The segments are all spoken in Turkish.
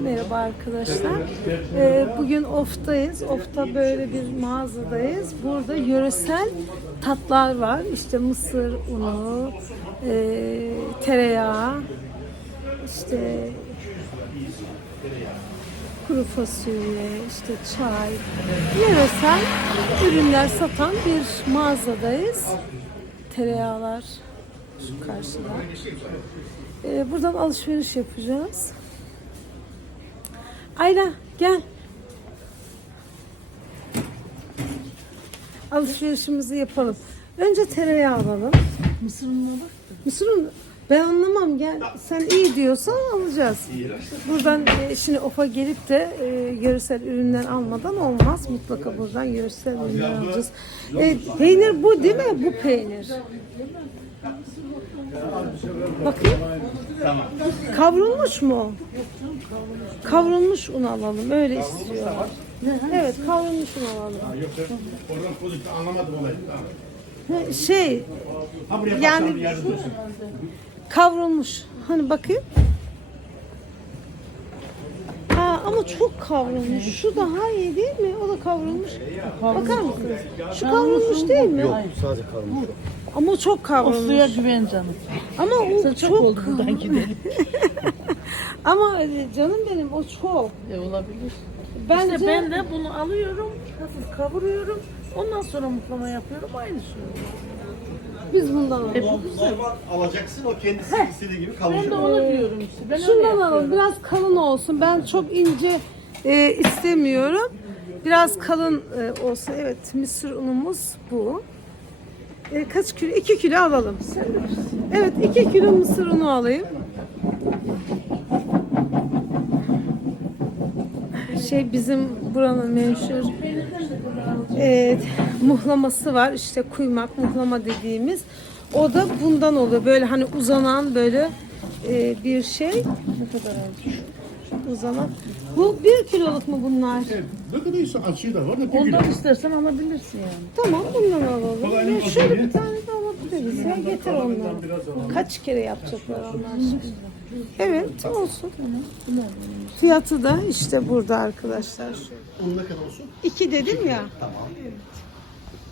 Merhaba arkadaşlar. Ee, bugün offtayız. Off'ta böyle bir mağazadayız. Burada yöresel tatlar var. İşte mısır unu, e, tereyağı, işte kuru fasulye, işte çay, yöresel ürünler satan bir mağazadayız. Tereyağlar şu karşıda. Ee, buradan alışveriş yapacağız. Ayla gel. Alışverişimizi yapalım. Önce tereyağı alalım. Mısır ununa bak. Mısır unu ben anlamam gel. Sen iyi diyorsan alacağız. Buradan e, şimdi OF'a gelip de e, yöresel ürünler almadan olmaz. Mutlaka buradan yöresel ürünler alacağız. E, peynir bu değil mi? Bu peynir. Bakayım. Kavrulmuş mu? Kavrulmuş un alalım. Öyle istiyorlar. Evet kavrulmuş un alalım. Oradan pozitif anlamadım olayı. Tamam. Şey Ha buraya Yani- kavrulmuş. Hani bakayım. Ha, ama çok kavrulmuş. Şu daha iyi değil mi? O da kavrulmuş. Bakar mısınız? Şu kavrulmuş değil mi? Sadece karmış. Ama çok O kavrulmuş. suya güven canım. Ama o Sen çok, çok oldu buradan gidelim. Ama e, canım benim o çok. e, olabilir. Bence İşte ben de bunu alıyorum, hafif kavuruyorum. Ondan sonra muhlama yapıyorum. Aynı şey. biz bundan alalım. E bu güzel. Alacaksın o kendisi istediği gibi Ben kavuşur. de onu diyorum işte. Ben Şundan alalım. Biraz kalın olsun. Ben çok ince e, istemiyorum. Biraz kalın e, olsun. Evet, mısır unumuz bu. E, kaç kilo? 2 kilo alalım. Evet, 2 kilo mısır unu alayım. Şey bizim buranın meşhur e, muhlaması var. İşte kuymak, muhlama dediğimiz. O da bundan oluyor. Böyle hani uzanan böyle e, bir şey. Ne kadar oldu? Uzanan. Bu bir kiloluk mu bunlar? Ne kadar ise açığı da var da bir Ondan kilo. istersen alabilirsin yani. Tamam bundan alalım. Ya şöyle bir tane de alabiliriz. Ya getir onları. Kaç kere yapacaklar onlar şimdi? Evet olsun. Fiyatı da işte burada arkadaşlar. Onun ne kadar olsun? İki dedim ya. Tamam. Evet.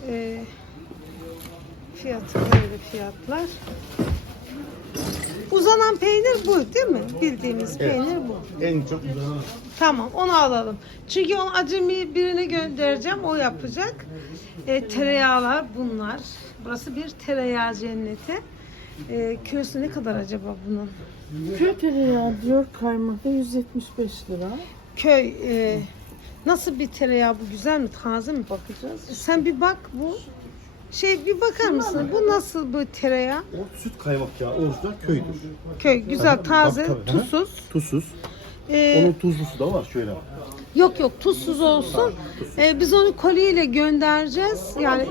Ee, fiyatı böyle fiyatlar. Uzanan peynir bu değil mi? Bildiğimiz peynir bu. En çok uzanan. Tamam onu alalım. Çünkü onu acemi birine göndereceğim. O yapacak. Ee, tereyağlar bunlar. Burası bir tereyağı cenneti. Ee, kilosu ne kadar acaba bunun? Köy tereyağı diyor kaymakta 175 lira. Köy e, nasıl bir tereyağı bu güzel mi taze mi bakacağız? Sen bir bak bu şey bir bakar mısın? Bu nasıl bu tereyağı? O süt kaymak yağı orijinal köydür. Köy güzel taze Tabii, tabii. tuzsuz. Tuzsuz. Ee, Onun tuzlusu da var şöyle. yok yok tuzsuz olsun. Ee, biz onu koliyle göndereceğiz. Yani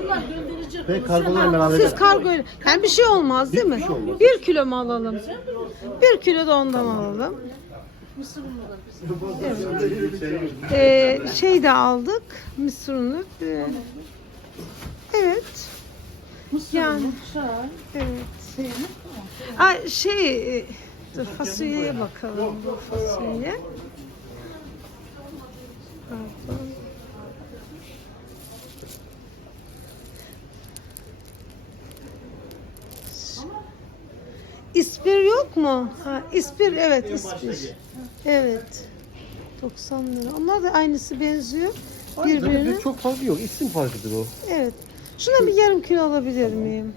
Ve kargolarla beraber. siz kargo yani bir şey olmaz değil mi? şey olmaz. Bir kilo mu alalım? Bir kilo da ondan alalım. Ee, şey de aldık. Mısır unu. Ee, evet. Mısır Yani. çay, Evet. Ay şey e, dur fasulyeye bakalım bu fasulye. Pardon. İspir yok mu? Ha, ispir evet ispir. Evet. 90 lira. Onlar da aynısı benziyor. Birbirine. Çok farkı yok. İsim farkıdır o. Evet. Şuna bir yarım kilo alabilir miyim?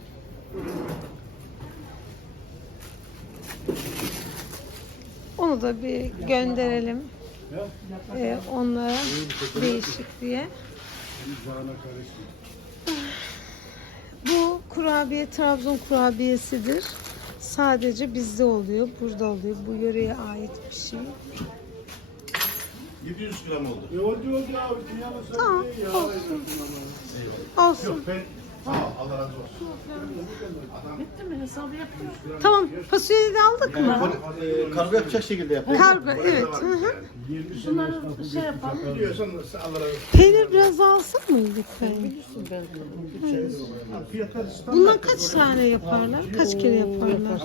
Onu da bir gönderelim. Ee, onlara değişik diye. Bu kurabiye Trabzon kurabiyesidir. Sadece bizde oluyor, burada oluyor. Bu yöreye ait bir şey. 700 gram oldu. Tamam, olsun. Olsun. Ben Sağ ol. Allah razı olsun. Bitti mi? Hesabı yaptın? Tamam fasulyeyi de aldık mı? Ee, Kargo yapacak şekilde yapıyor. Kargo evet. Hı hı. Bunları şey yapalım. Biliyorsan Allah razı olsun. Peynir biraz alsak mı lütfen? Fiyatlar Bundan kaç tane yaparlar? Kaç kere yaparlar?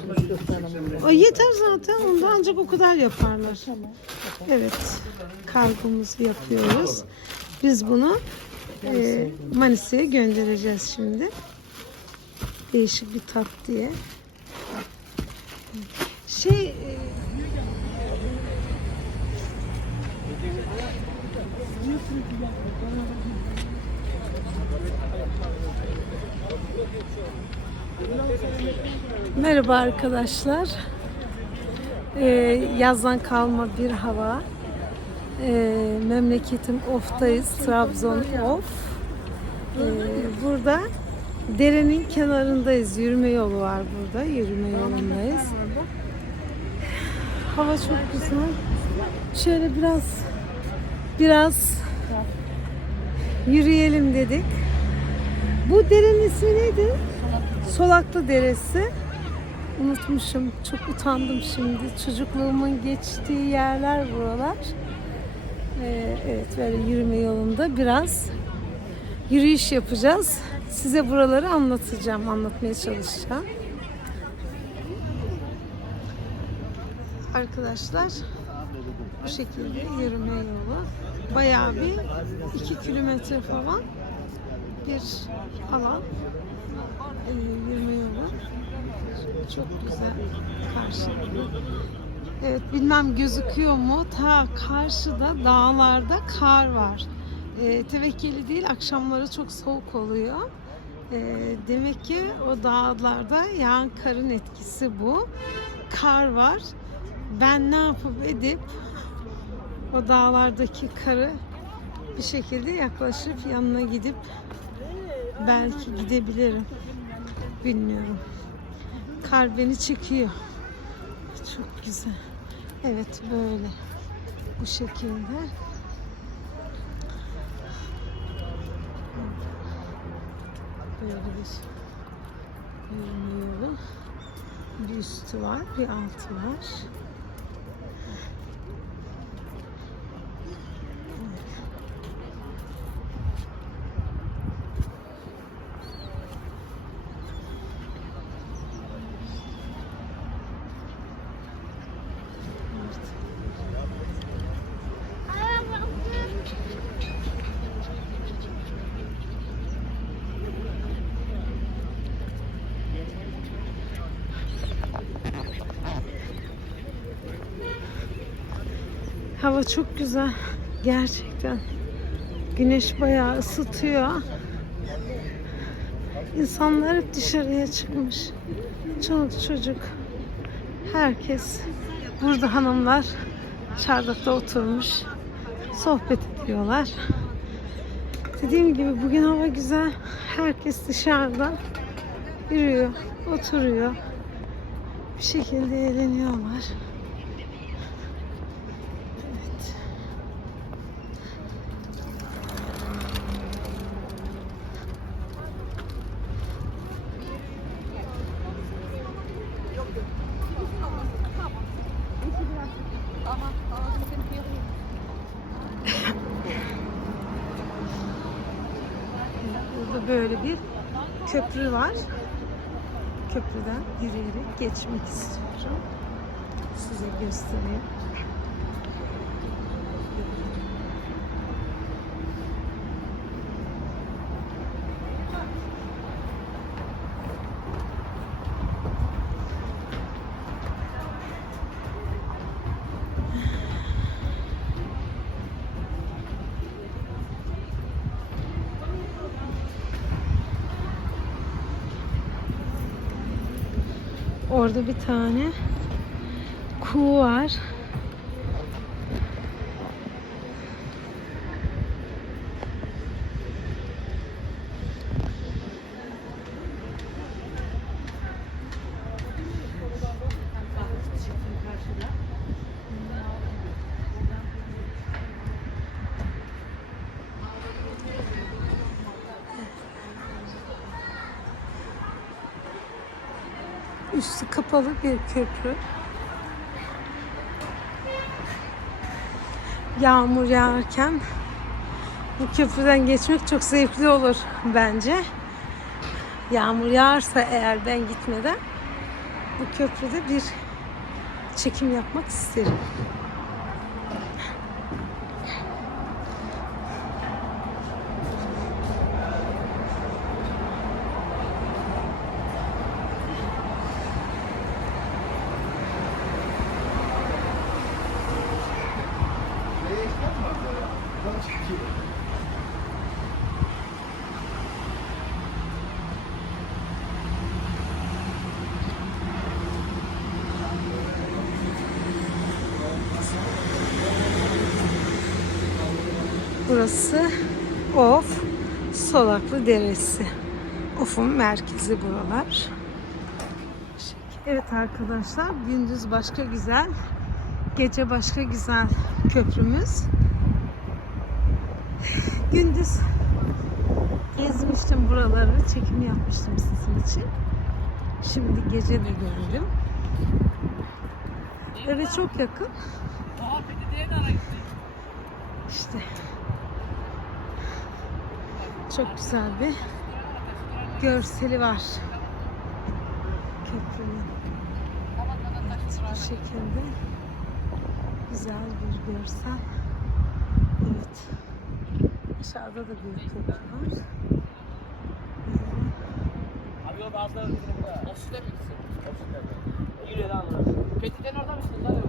O yeter zaten. Onda ancak o kadar yaparlar. Evet. Kargomuzu yapıyoruz. Biz bunu e, Manisa'ya göndereceğiz şimdi. Değişik bir tat diye. Şey e, Merhaba arkadaşlar. Ee, yazdan kalma bir hava. Ee, memleketim Of'tayız. Trabzon Of. Ee, burada derenin kenarındayız. Yürüme yolu var burada. Yürüme yolundayız. Hava çok güzel. Şöyle biraz biraz yürüyelim dedik. Bu derenin ismi neydi? Solaklı Deresi. Unutmuşum. Çok utandım şimdi. Çocukluğumun geçtiği yerler buralar. Ee, evet böyle yürüme yolunda biraz yürüyüş yapacağız. Size buraları anlatacağım, anlatmaya çalışacağım. Arkadaşlar bu şekilde yürüme yolu. Bayağı bir iki kilometre falan bir alan e, yürüme yolu. Çok güzel karşılıklı. Evet bilmem gözüküyor mu? Ta karşıda dağlarda kar var. E, tevekkeli değil akşamları çok soğuk oluyor. E, demek ki o dağlarda yağan karın etkisi bu. Kar var. Ben ne yapıp edip o dağlardaki karı bir şekilde yaklaşıp yanına gidip belki gidebilirim. Bilmiyorum. Kar beni çekiyor. Çok güzel. Evet böyle. Bu şekilde. Böyle bir yolu. Bir üstü var, bir altı var. Hava çok güzel. Gerçekten. Güneş bayağı ısıtıyor. İnsanlar hep dışarıya çıkmış. Çoluk çocuk. Herkes. Burada hanımlar çardakta oturmuş. Sohbet ediyorlar. Dediğim gibi bugün hava güzel. Herkes dışarıda yürüyor, oturuyor. Bir şekilde eğleniyorlar. Evet. Burada böyle bir köprü var. Köprüden yürüyerek geçmek istiyorum. Size göstereyim. Orada bir tane kuğu var. Üstü kapalı bir köprü. Yağmur yağarken bu köprüden geçmek çok zevkli olur bence. Yağmur yağarsa eğer ben gitmeden bu köprüde bir çekim yapmak isterim. Burası Of Solaklı Deresi. Of'un merkezi buralar. Evet arkadaşlar gündüz başka güzel, gece başka güzel köprümüz. Gündüz gezmiştim buraları, çekim yapmıştım sizin için. Şimdi gece de gördüm. Eve çok yakın. İşte çok güzel bir görseli var köprünün. Bu şekilde güzel bir görsel. Evet. Aşağıda da bir köprü var. Abi o bazıları burada. O sütle mi gitsin? O sütle mi? Yürü lan. Fethi'den orada mısın lan?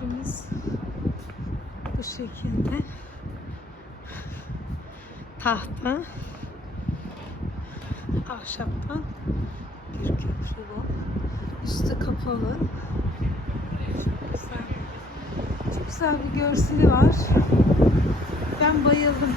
Köprümüz bu şekilde. Tahta, ahşaptan bir köprü bu. Üstü kapalı. Çok güzel bir görseli var. Ben bayıldım.